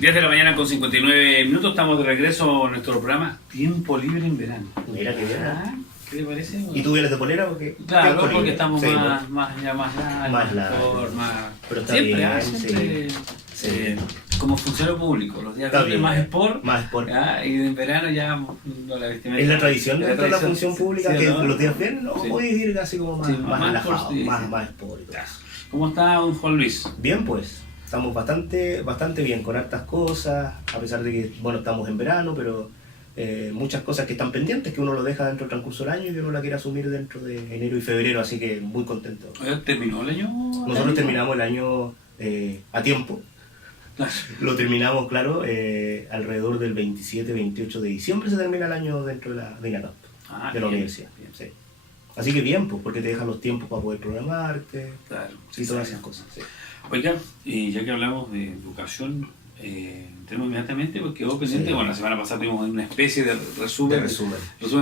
10 de la mañana con 59 minutos, estamos de regreso a nuestro programa Tiempo Libre en Verano. Mira qué bien. ¿Qué te parece? ¿Y tú vienes de polera o qué? Claro, porque estamos sí, más largos, más... Pero está siempre, bien, siempre sí. como funcionario público, los días Está libres bien. más sport, Más sport. y en verano ya no la vestimenta. Es la tradición de la función pública, sí, que ¿no? los días bien no Sí. podéis ir así como más, Sí, más más relajado, sport, sí, más sí. sport y todo eso. ¿Cómo está don Juan Luis? Bien, pues, estamos bastante bien, con hartas cosas, a pesar de que, bueno, estamos en verano, pero muchas cosas que están pendientes, que uno lo deja dentro del transcurso del año y que uno la quiere asumir dentro de enero y febrero, así que muy contento. ¿Terminó el año? Nosotros terminamos el año a tiempo. Claro. Lo terminamos, claro, alrededor del 27-28 de diciembre se termina el año dentro de la INACAP, de la universidad. Bien. Sí. Así que bien, pues, porque te dejan los tiempos para poder programarte, Claro, y todas esas cosas. Sí. Oiga, y ya que hablamos de educación, entremos inmediatamente porque quedó pendiente. Sí. Bueno, la semana pasada tuvimos una especie de resumen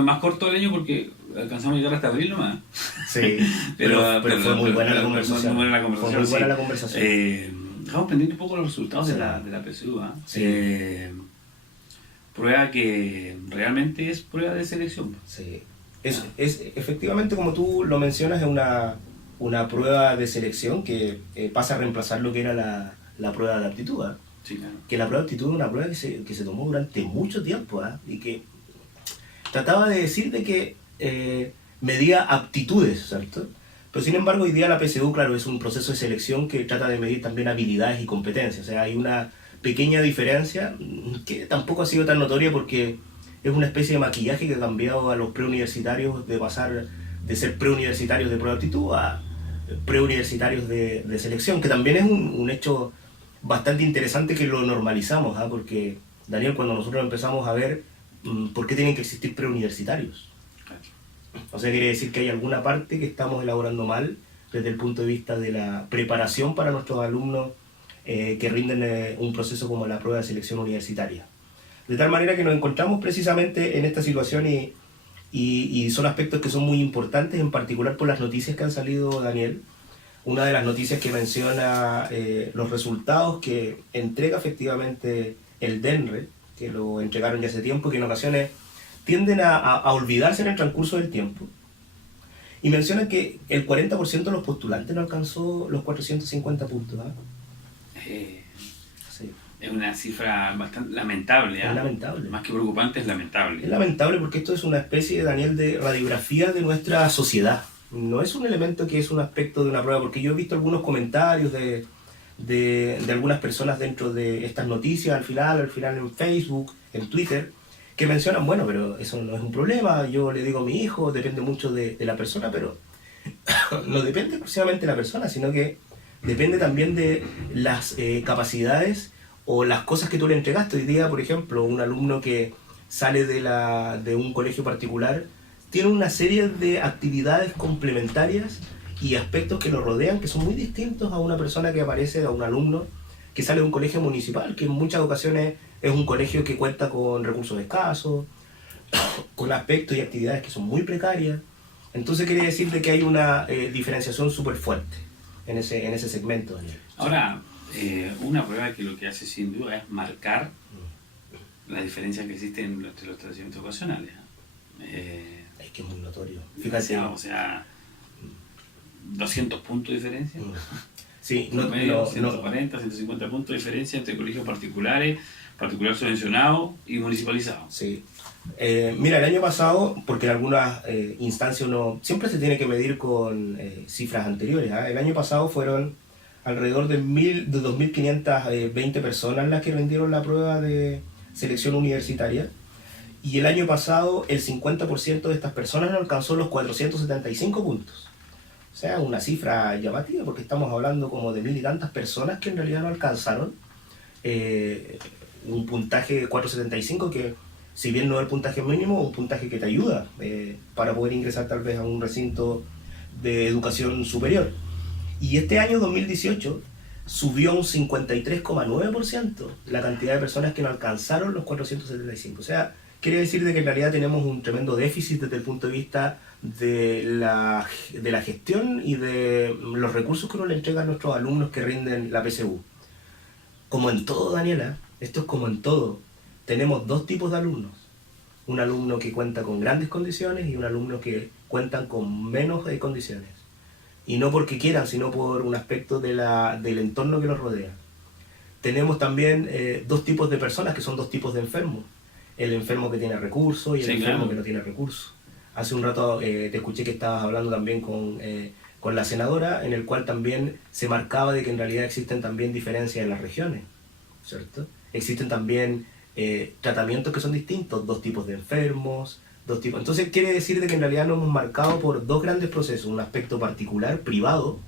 más corto del año porque alcanzamos a llegar hasta abril nomás. Sí, pero fue muy buena la conversación. Fue muy buena la conversación. Dejamos pendiente un poco los resultados sí. de la PSU. Sí. Prueba que realmente es prueba de selección. Sí. Es efectivamente, como tú lo mencionas, es una prueba de selección que pasa a reemplazar lo que era la prueba de aptitud. Sí, claro. Que la prueba de aptitud es una prueba que se tomó durante mucho tiempo, y que trataba de decir de que medía aptitudes, ¿cierto? Pero sin embargo hoy día la PSU, claro, es un proceso de selección que trata de medir también habilidades y competencias. O sea, hay una pequeña diferencia que tampoco ha sido tan notoria porque es una especie de maquillaje que ha cambiado a los preuniversitarios de pasar de ser preuniversitarios de prueba de aptitud a preuniversitarios de selección, que también es un hecho bastante interesante que lo normalizamos, porque, Daniel, cuando nosotros empezamos a ver por qué tienen que existir preuniversitarios, o sea, quiere decir que hay alguna parte que estamos elaborando mal desde el punto de vista de la preparación para nuestros alumnos que rinden un proceso como la prueba de selección universitaria. De tal manera que nos encontramos precisamente en esta situación y son aspectos que son muy importantes, en particular por las noticias que han salido, Daniel. Una de las noticias que menciona los resultados que entrega efectivamente el DENRE, que lo entregaron ya hace tiempo, que en ocasiones tienden a olvidarse en el transcurso del tiempo. Y menciona que el 40% de los postulantes no alcanzó los 450 puntos. Sí. Es una cifra bastante lamentable. Es lamentable. Más que preocupante, es lamentable. Es lamentable porque esto es una especie, Daniel, de radiografía de nuestra sociedad. No es un elemento que es un aspecto de una prueba, porque yo he visto algunos comentarios de algunas personas dentro de estas noticias, al final en Facebook, en Twitter, que mencionan, bueno, pero eso no es un problema, yo le digo a mi hijo, depende mucho de la persona, pero no depende exclusivamente de la persona, sino que depende también de las capacidades o las cosas que tú le entregaste. Hoy día, por ejemplo, un alumno que sale de un colegio particular tiene una serie de actividades complementarias y aspectos que lo rodean que son muy distintos a una persona que aparece, a un alumno que sale de un colegio municipal, que en muchas ocasiones es un colegio que cuenta con recursos escasos, con aspectos y actividades que son muy precarias. Entonces quiere decir de que hay una diferenciación súper fuerte en ese segmento, Daniel. Ahora, una prueba que lo que hace sin duda es marcar la diferencia que existe entre los tratamientos ocasionales. Es que es muy notorio. Fíjate. O sea 200 puntos de diferencia. Sí, 140, 150 puntos de diferencia entre colegios particulares, particular subvencionado y municipalizado. Sí. Mira, el año pasado, porque en algunas instancias uno siempre se tiene que medir con cifras anteriores. El año pasado fueron alrededor de 2.520 personas las que rindieron la prueba de selección universitaria. Y el año pasado el 50% de estas personas no alcanzó los 475 puntos. O sea, una cifra llamativa, porque estamos hablando como de 1.000 y tantas personas que en realidad no alcanzaron un puntaje de 475, que si bien no es el puntaje mínimo, es un puntaje que te ayuda para poder ingresar tal vez a un recinto de educación superior. Y este año 2018 subió un 53,9% la cantidad de personas que no alcanzaron los 475. O sea, quiere decir de que en realidad tenemos un tremendo déficit desde el punto de vista de la gestión y de los recursos que uno le entrega a nuestros alumnos que rinden la PSU. Como en todo, Daniela, Esto es como en todo. Tenemos dos tipos de alumnos. Un alumno que cuenta con grandes condiciones y un alumno que cuentan con menos condiciones. Y no porque quieran, sino por un aspecto del entorno que los rodea. Tenemos también dos tipos de personas que son dos tipos de enfermos. El enfermo que tiene recursos y el enfermo que no tiene recursos. Hace un rato te escuché que estabas hablando también con la senadora, en el cual también se marcaba de que en realidad existen también diferencias en las regiones, ¿cierto? Existen también tratamientos que son distintos, dos tipos de enfermos, dos tipos. Entonces quiere decir de que en realidad nos hemos marcado por dos grandes procesos, un aspecto particular, privado,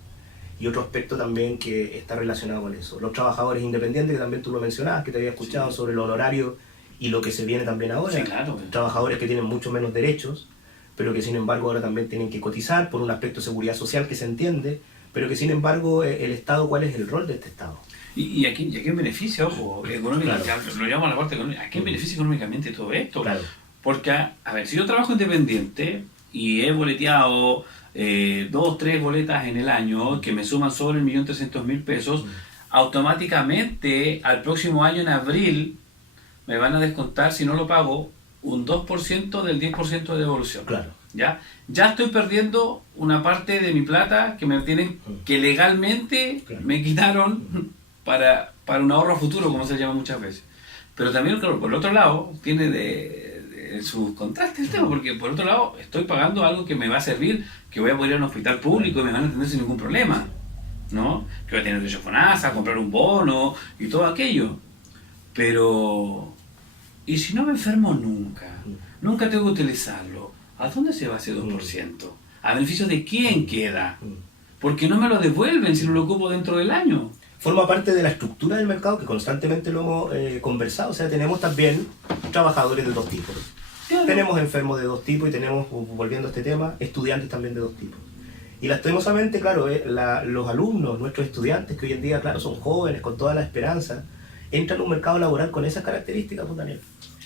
y otro aspecto también que está relacionado con eso. Los trabajadores independientes, que también tú lo mencionabas, que te había escuchado sobre el honorario y lo que se viene también ahora. Sí, claro. Trabajadores que tienen mucho menos derechos, pero que sin embargo ahora también tienen que cotizar por un aspecto de seguridad social que se entiende, pero que sin embargo el Estado, ¿cuál es el rol de este Estado? ¿Y a quién beneficia, ojo, económicamente? Claro. Lo llamamos a la parte económica. ¿A quién beneficia económicamente todo esto? Claro. Porque, a ver, si yo trabajo independiente y he boleteado 2, 3 boletas en el año que me suman sobre 1.300.000 pesos, automáticamente al próximo año en abril me van a descontar, si no lo pago, un 2% del 10% de devolución. Claro. ¿Ya? Ya estoy perdiendo una parte de mi plata que me tienen, que legalmente me quitaron para un ahorro futuro, como se llama muchas veces. Pero también, claro, por el otro lado, tiene de sus contrastes el tema, porque por otro lado estoy pagando algo que me va a servir, que voy a poder ir a un hospital público y me van a atender sin ningún problema, ¿no? Que voy a tener derecho a FONASA, comprar un bono y todo aquello. Pero, ¿y si no me enfermo nunca? Nunca tengo que utilizarlo. ¿A dónde se va ese 2%? ¿A beneficio de quién queda? Porque no me lo devuelven si no lo ocupo dentro del año. Forma parte de la estructura del mercado que constantemente lo hemos conversado. O sea, tenemos también trabajadores de dos tipos. Claro. Tenemos enfermos de dos tipos y tenemos, volviendo a este tema, estudiantes también de dos tipos. Y lastimosamente, claro, los alumnos, nuestros estudiantes, que hoy en día, claro, son jóvenes, con toda la esperanza, entran en un mercado laboral con esas características, pues, Daniel.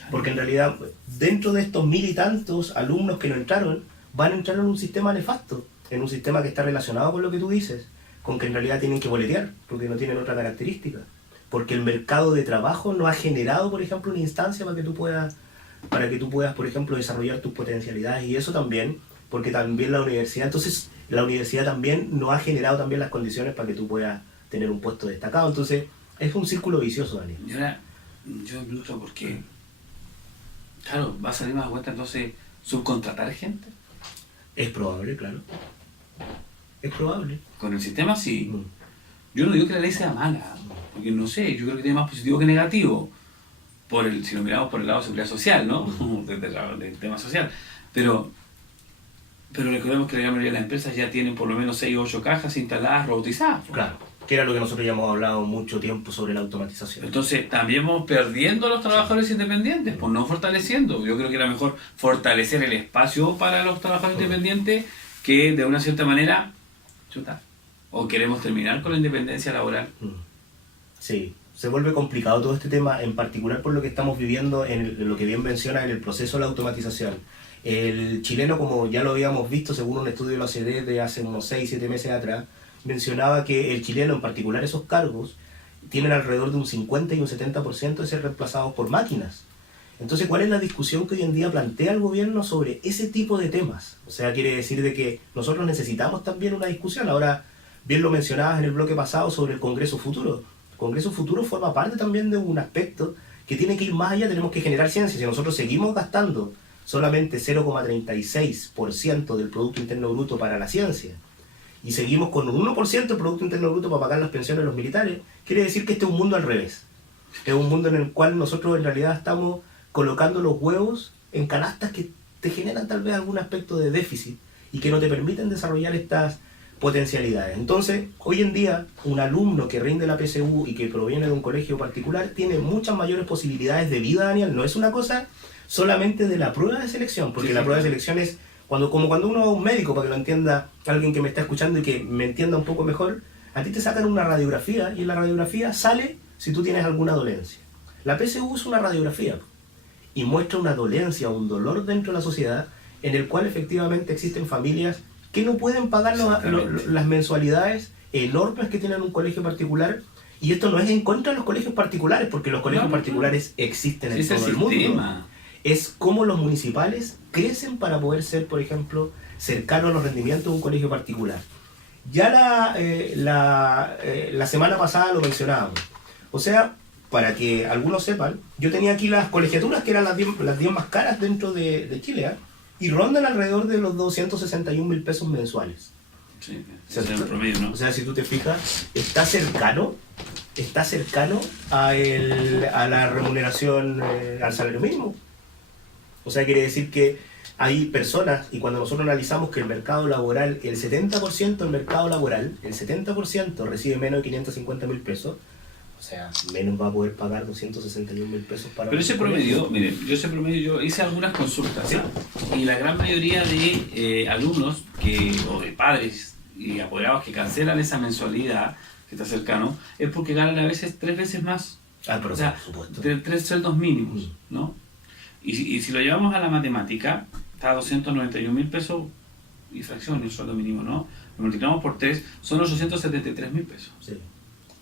Porque en realidad, dentro de estos 1.000 y tantos alumnos que no entraron, van a entrar en un sistema nefasto, en un sistema que está relacionado con lo que tú dices, con que en realidad tienen que boletear, porque no tienen otra característica. Porque el mercado de trabajo no ha generado, por ejemplo, una instancia para que tú puedas, por ejemplo, desarrollar tus potencialidades. Y eso también, porque también la universidad, entonces, la universidad también no ha generado también las condiciones para que tú puedas tener un puesto destacado. Entonces, es un círculo vicioso, Daniel. Y ahora, yo me pregunto por qué. Claro, ¿va a salir más a cuenta entonces subcontratar gente? Es probable, claro. Es probable. Con el sistema sí. Yo no digo que la ley sea mala, porque no sé, yo creo que tiene más positivo que negativo, si lo miramos por el lado de seguridad social, ¿no? Del tema social. Pero recordemos que la mayoría de las empresas ya tienen por lo menos 6 o 8 cajas instaladas, robotizadas. Claro, que era lo que nosotros ya hemos hablado mucho tiempo sobre la automatización. Entonces, también vamos perdiendo a los trabajadores independientes, pues no fortaleciendo. Yo creo que era mejor fortalecer el espacio para los trabajadores independientes que de una cierta manera, o queremos terminar con la independencia laboral. Sí, se vuelve complicado todo este tema, en particular por lo que estamos viviendo en lo que bien menciona en el proceso de la automatización. El chileno, como ya lo habíamos visto según un estudio de la OCDE de hace unos 6-7 meses atrás, mencionaba que el chileno, en particular esos cargos, tienen alrededor de un 50 y un 70% de ser reemplazados por máquinas. Entonces, ¿cuál es la discusión que hoy en día plantea el gobierno sobre ese tipo de temas? O sea, quiere decir de que nosotros necesitamos también una discusión. Ahora, bien lo mencionabas en el bloque pasado sobre el Congreso Futuro. El Congreso Futuro forma parte también de un aspecto que tiene que ir más allá, tenemos que generar ciencia. Si nosotros seguimos gastando solamente 0,36% del Producto Interno Bruto para la ciencia, y seguimos con un 1% del Producto Interno Bruto para pagar las pensiones de los militares, quiere decir que este es un mundo al revés. Es un mundo en el cual nosotros en realidad estamos colocando los huevos en canastas que te generan tal vez algún aspecto de déficit y que no te permiten desarrollar estas potencialidades. Entonces, hoy en día, un alumno que rinde la PSU y que proviene de un colegio particular tiene muchas mayores posibilidades de vida, Daniel. No es una cosa solamente de la prueba de selección, porque la prueba de selección es como cuando uno va a un médico, para que lo entienda alguien que me está escuchando y que me entienda un poco mejor, a ti te sacan una radiografía y en la radiografía sale si tú tienes alguna dolencia. La PSU es una radiografía y muestra una dolencia, un dolor dentro de la sociedad en el cual efectivamente existen familias que no pueden pagar las mensualidades enormes que tienen un colegio particular Y esto no es en contra de los colegios particulares, porque los colegios particulares existen en todo el mundo. Es cómo los municipales crecen para poder ser, por ejemplo, cercanos a los rendimientos de un colegio particular. Ya la semana pasada lo mencionábamos. O sea, para que algunos sepan, yo tenía aquí las colegiaturas que eran las 10 más caras dentro de Chile, y rondan alrededor de los 261.000 pesos mensuales. Sí, ese es el promedio, ¿no? O sea, si tú te fijas, está cercano a la remuneración, al salario mínimo. O sea, quiere decir que hay personas, y cuando nosotros analizamos que el mercado laboral, el 70% del mercado laboral, el 70% recibe menos de 550.000 pesos, o sea, menos va a poder pagar 261.000 pesos para... Pero ese promedio, miren, yo hice algunas consultas, ¿sí? Y la gran mayoría de alumnos o de padres y apoderados que cancelan esa mensualidad que está cercano, es porque ganan a veces 3 veces más. Pero o sea, por supuesto. 3 sueldos mínimos, ¿no? Y si lo llevamos a la matemática, está a 291.000 pesos y fracción el sueldo mínimo, ¿no? Lo multiplicamos por 3, son 873.000 pesos. Sí.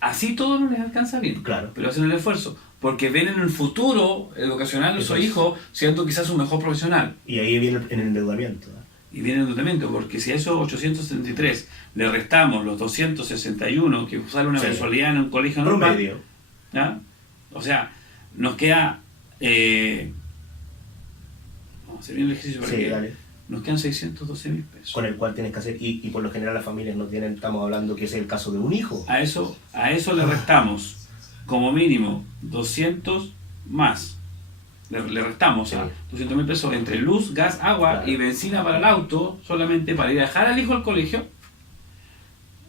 Así todo no les alcanza bien, claro, pero hacen el esfuerzo, porque ven en el futuro educacional de su hijo siendo quizás un mejor profesional. Y ahí viene el endeudamiento. Y viene el endeudamiento, porque si a esos 873 le restamos los 261 que sale una mensualidad en un colegio normal, promedio, ¿ya? O sea, nos queda... vamos a hacer bien el ejercicio para que... Nos quedan 612.000 pesos. Con el cual tienes que hacer, y por lo general las familias no tienen, estamos hablando que es el caso de un hijo. A eso le restamos como mínimo 200 más. Le restamos 200.000 pesos entre luz, gas, agua y benzina para el auto, solamente para ir a dejar al hijo al colegio.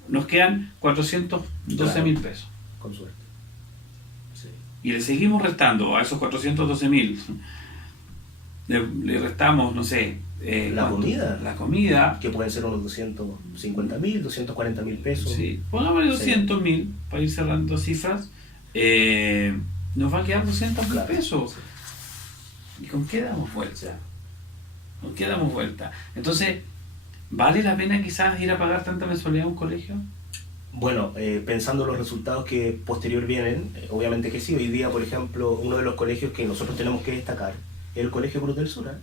Nos quedan 412.000 pesos. Con suerte. Sí. Y le seguimos restando a esos 412.000. Le restamos, no sé... la comida. Que pueden ser unos 250.000, 240.000 pesos. Sí, pongámosle 200.000 para ir cerrando cifras. Nos va a quedar 200.000 pesos. Sí. ¿Y con qué damos vuelta? ¿Con qué damos vuelta? Entonces, ¿vale la pena quizás ir a pagar tanta mensualidad a un colegio? Bueno, pensando en los resultados que posterior vienen, obviamente que sí. Hoy día, por ejemplo, uno de los colegios que nosotros tenemos que destacar es el Colegio Cruz del Sur.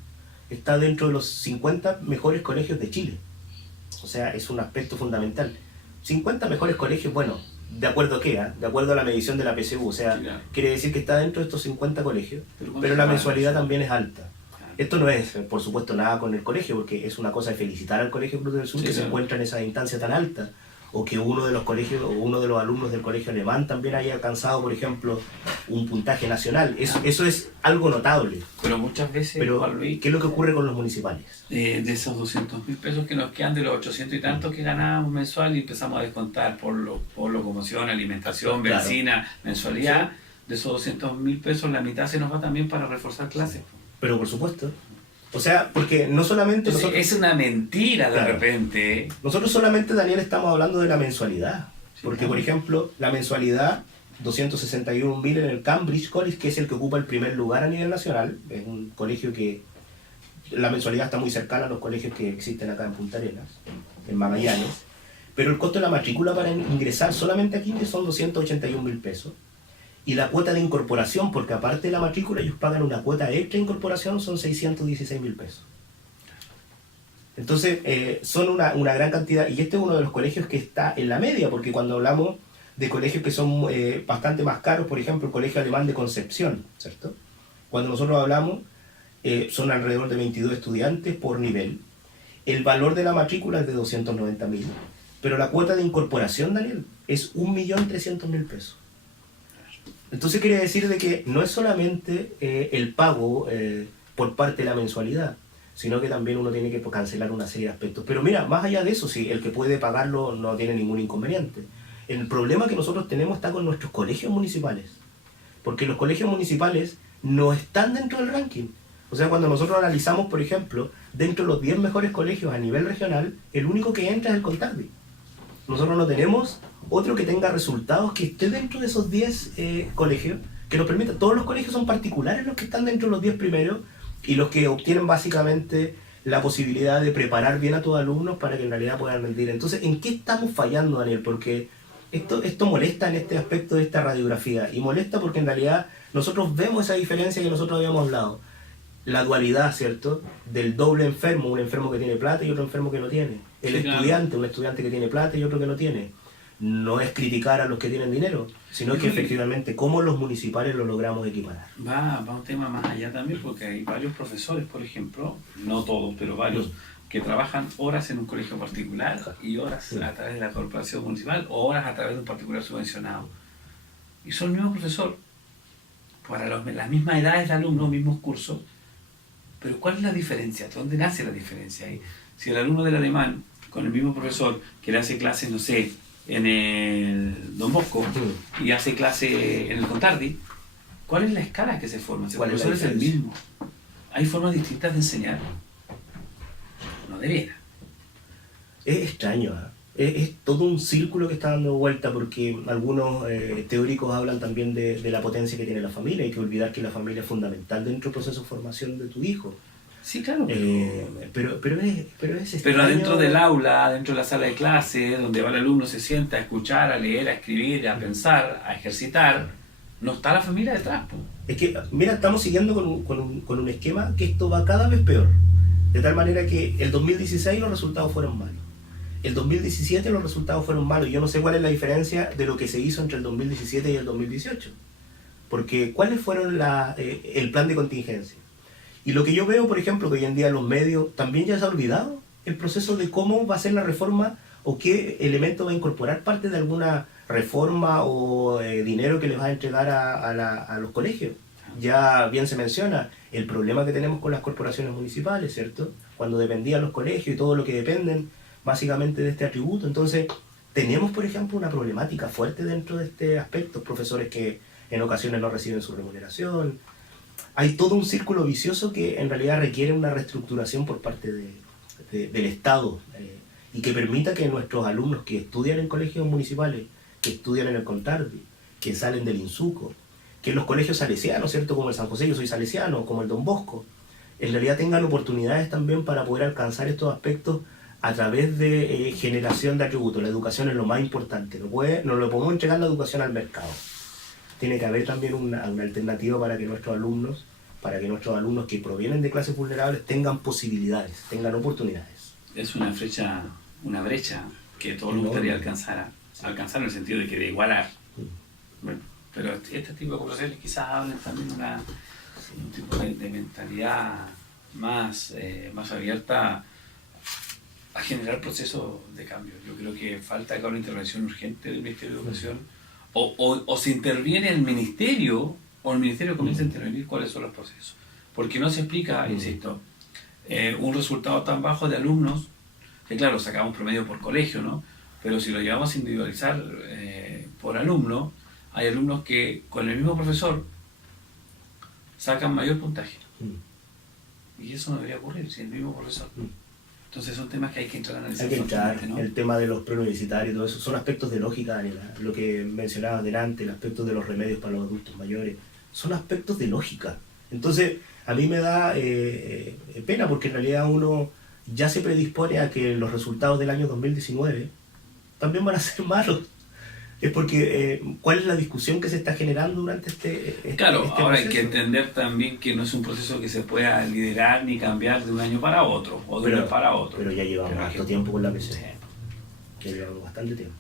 Está dentro de los 50 mejores colegios de Chile. O sea, es un aspecto fundamental. 50 mejores colegios, bueno, ¿de acuerdo a qué? De acuerdo a la medición de la PSU. O sea, quiere decir que está dentro de estos 50 colegios, pero la mensualidad también es alta. Esto no es, por supuesto, nada con el colegio, porque es una cosa de felicitar al Colegio Cruz del Sur que se encuentra en esa instancia tan alta, o que uno de los colegios o uno de los alumnos del colegio alemán también haya alcanzado, por ejemplo, un puntaje nacional. Eso es algo notable. Pero muchas veces, Juan Luis, ¿qué es lo que ocurre con los municipales? De esos 200.000 pesos que nos quedan de los 800 y tantos que ganábamos mensual y empezamos a descontar por locomoción, alimentación, benzina, mensualidad, de esos 200.000 pesos la mitad se nos va también para reforzar clases. Pero por supuesto. O sea, porque no solamente... es una mentira de repente. Nosotros solamente, Daniel, estamos hablando de la mensualidad. Porque, por ejemplo, la mensualidad, 261.000 en el Cambridge College, que es el que ocupa el primer lugar a nivel nacional. Es un colegio que... La mensualidad está muy cercana a los colegios que existen acá en Punta Arenas, en Magallanes. Pero el costo de la matrícula para ingresar solamente aquí son 281.000 pesos. Y la cuota de incorporación, porque aparte de la matrícula ellos pagan una cuota extra de incorporación, son 616.000 pesos. Entonces, son una gran cantidad, y este es uno de los colegios que está en la media, porque cuando hablamos de colegios que son bastante más caros, por ejemplo, el Colegio Alemán de Concepción, ¿cierto? Cuando nosotros hablamos, son alrededor de 22 estudiantes por nivel. El valor de la matrícula es de 290.000, pero la cuota de incorporación, Daniel, es 1.300.000 pesos. Entonces quiere decir de que no es solamente el pago por parte de la mensualidad, sino que también uno tiene que cancelar una serie de aspectos. Pero mira, más allá de eso, sí, el que puede pagarlo no tiene ningún inconveniente. El problema que nosotros tenemos está con nuestros colegios municipales, porque los colegios municipales no están dentro del ranking. O sea, cuando nosotros analizamos, por ejemplo, dentro de los 10 mejores colegios a nivel regional, el único que entra es el Contardi. Nosotros no tenemos otro que tenga resultados que esté dentro de esos 10 colegios, que nos permita. Todos los colegios son particulares los que están dentro de los 10 primeros y los que obtienen básicamente la posibilidad de preparar bien a tus alumnos para que en realidad puedan rendir. Entonces, ¿en qué estamos fallando, Daniel? Porque esto molesta en este aspecto de esta radiografía, y molesta porque en realidad nosotros vemos esa diferencia que nosotros habíamos hablado, la dualidad, ¿cierto? Del doble enfermo, un enfermo que tiene plata y otro enfermo que no tiene. El estudiante, un estudiante que tiene plata y otro que no tiene. No es criticar a los que tienen dinero, sino que efectivamente cómo los municipales lo logramos equiparar. Va un tema más allá también, porque hay varios profesores, por ejemplo, no todos, pero varios, que trabajan horas en un colegio particular y horas a través de la corporación municipal o horas a través de un particular subvencionado. Y son el mismo profesor, para las mismas edades de alumnos, mismos cursos, pero ¿cuál es la diferencia? ¿Dónde nace la diferencia ahí? Si el alumno del alemán, con el mismo profesor que le hace clases, no sé, en el Don Bosco y hace clase en el Contardi, ¿cuál es la escala que se forma? Si el profesor es el mismo, ¿hay formas distintas de enseñar? No debiera. Es extraño, es todo un círculo que está dando vuelta, porque algunos teóricos hablan también de la potencia que tiene la familia. Hay que olvidar que la familia es fundamental dentro del proceso de formación de tu hijo. Sí, claro. Pero es extraño. Pero adentro del aula, dentro de la sala de clase, donde va el alumno, se sienta a escuchar, a leer, a escribir, a pensar, a ejercitar, no está la familia detrás. Es que, mira, estamos siguiendo con un esquema que esto va cada vez peor. De tal manera que el 2016 los resultados fueron malos. El 2017 los resultados fueron malos. Yo no sé cuál es la diferencia de lo que se hizo entre el 2017 y el 2018. Porque ¿cuáles fueron el plan de contingencia? Y lo que yo veo, por ejemplo, que hoy en día en los medios también ya se ha olvidado el proceso de cómo va a ser la reforma o qué elemento va a incorporar parte de alguna reforma o dinero que les va a entregar a los colegios. Ya bien se menciona el problema que tenemos con las corporaciones municipales, ¿cierto? Cuando dependían los colegios y todo lo que dependen básicamente de este atributo. Entonces, tenemos, por ejemplo, una problemática fuerte dentro de este aspecto. Profesores que en ocasiones no reciben su remuneración. Hay todo un círculo vicioso que en realidad requiere una reestructuración por parte del Estado y que permita que nuestros alumnos que estudian en colegios municipales, que estudian en el Contardi, que salen del INSUCO, que en los colegios salesianos, ¿cierto? Como el San José, yo soy salesiano, como el Don Bosco, en realidad tengan oportunidades también para poder alcanzar estos aspectos a través de generación de atributos. La educación es lo más importante, no lo podemos entregar la educación al mercado. Tiene que haber también una alternativa para que nuestros alumnos que provienen de clases vulnerables tengan posibilidades, tengan oportunidades. Es una brecha que todos nos gustaría alcanzar en el sentido de que de igualar. Bueno, pero este tipo de profesores quizás hablen también de un tipo de mentalidad más abierta a generar procesos de cambio. Yo creo que falta acá una intervención urgente del Ministerio de Educación, o se interviene el Ministerio, o el Ministerio comienza a intervenir cuáles son los procesos. Porque no se explica, insisto, un resultado tan bajo de alumnos, que claro, sacamos promedio por colegio, ¿no? Pero si lo llevamos a individualizar por alumno, hay alumnos que con el mismo profesor sacan mayor puntaje. Y eso no debería ocurrir si el mismo profesor. Entonces son temas que hay que entrar a analizar. Hay que entrar, ¿no? El tema de los preuniversitarios y todo eso, son aspectos de lógica, Daniela. Lo que mencionabas delante, el aspecto de los remedios para los adultos mayores, son aspectos de lógica. Entonces, a mí me da pena porque en realidad uno ya se predispone a que los resultados del año 2019 también van a ser malos. Es porque, ¿cuál es la discusión que se está generando durante este Claro, este ahora proceso? hay que entender también que no es un proceso que se pueda liderar ni cambiar de un año para otro, o de un año para otro. Pero ya llevamos harto tiempo con la PC. Ya llevamos bastante tiempo.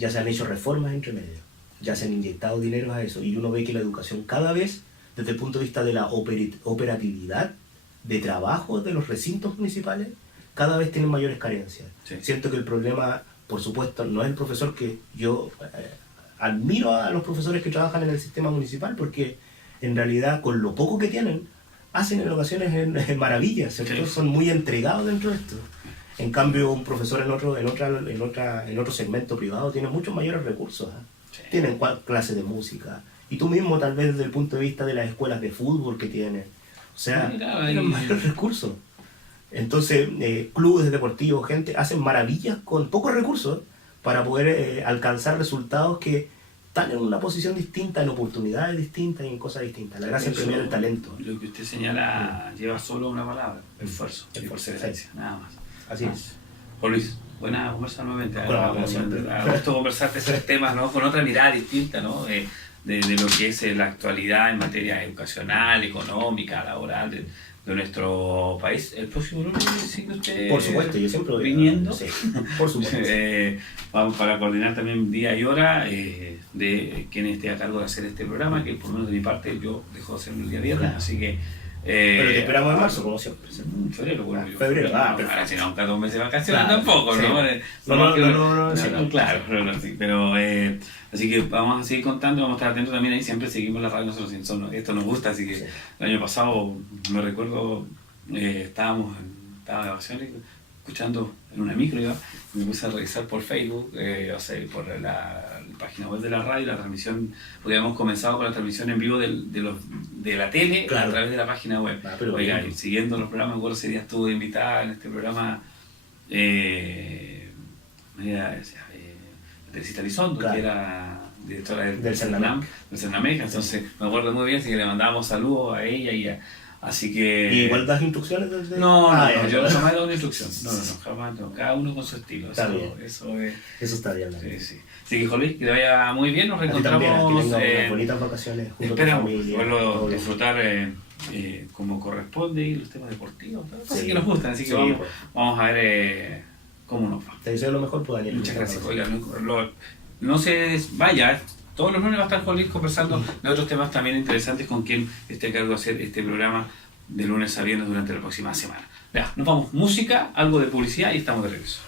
Ya se han hecho reformas entre medio. Ya se han inyectado dinero a eso. Y uno ve que la educación cada vez, desde el punto de vista de la operatividad de trabajo de los recintos municipales, cada vez tienen mayores carencias. Sí. Siento que el problema, por supuesto, no es el profesor, que yo admiro a los profesores que trabajan en el sistema municipal, porque en realidad con lo poco que tienen hacen en ocasiones maravillas, ¿cierto? Sí. Son muy entregados dentro de esto. En cambio, un profesor en otro segmento privado tiene muchos mayores recursos. Sí. Tienen clases de música, y tú mismo tal vez desde el punto de vista de las escuelas de fútbol que tienen, o sea, tienen mayores recursos. Entonces, clubes deportivos, gente, hacen maravillas con pocos recursos para poder alcanzar resultados que están en una posición distinta, en oportunidades distintas y en cosas distintas. La gracia es premiar el talento. Lo que usted señala lleva solo una palabra: esfuerzo y perseverancia, nada más. Así es. Juan Luis, buena conversa nuevamente. Bueno, como siempre. Me gustó conversar de esos temas, ¿no? Con otra mirada distinta, ¿no? De lo que es la actualidad en materia educacional, económica, laboral de nuestro país. El próximo lunes sigue usted Por supuesto, yo siempre voy viniendo. Sí, por supuesto. Vamos para coordinar también día y hora de quien esté a cargo de hacer este programa, que por lo menos de mi parte yo dejo de hacerlo el día viernes, Claro. así que... Pero te esperamos en marzo, como siempre. febrero, bueno, Febrero, perfecto. perfecto. Si no, cada 2 meses de vacaciones Claro, tampoco, sí. ¿no? Sí. Claro, sí, pero así que vamos a seguir contando, vamos a estar atentos también ahí, siempre seguimos la radio nosotros, esto nos gusta, así que Sí. el año pasado, me recuerdo, estaba de vacaciones, escuchando en una micro, y me puse a revisar por Facebook, o sea, por la página web de la radio, la transmisión, porque habíamos comenzado con la transmisión en vivo de la tele, Claro. a través de la página web. Pero Oiga, bien. y siguiendo los programas, me acuerdo ese día estuve invitada en este programa Teresita Elizondo, Claro. que era directora Del Cernamec. del Cernamec, entonces me acuerdo muy bien, así que le mandábamos saludos a ella así que... ¿Y igual das instrucciones desde...? No, ya, yo ya. jamás he dado una instrucción, jamás, no, cada uno con su estilo, Está bien. eso es... Eso está bien. Sí, sí. Así que, Jolí, que te vaya muy bien, nos A ti también, que reencontramos. tengas unas bonitas vacaciones junto a tu Esperamos familia. poderlo todo bien. disfrutar como corresponde y los temas deportivos, todas las cosas Sí. que nos gustan, así que Sí, vamos, pues. vamos a ver cómo nos va. Te deseo lo mejor, pues, Daniel. Muchas gracias. Oiga, no se vaya, todos los lunes va a estar Jolí conversando de otros temas también interesantes con quien esté a cargo de hacer este programa de lunes a viernes durante la próxima semana. Ya, nos vamos, música, algo de publicidad y estamos de regreso.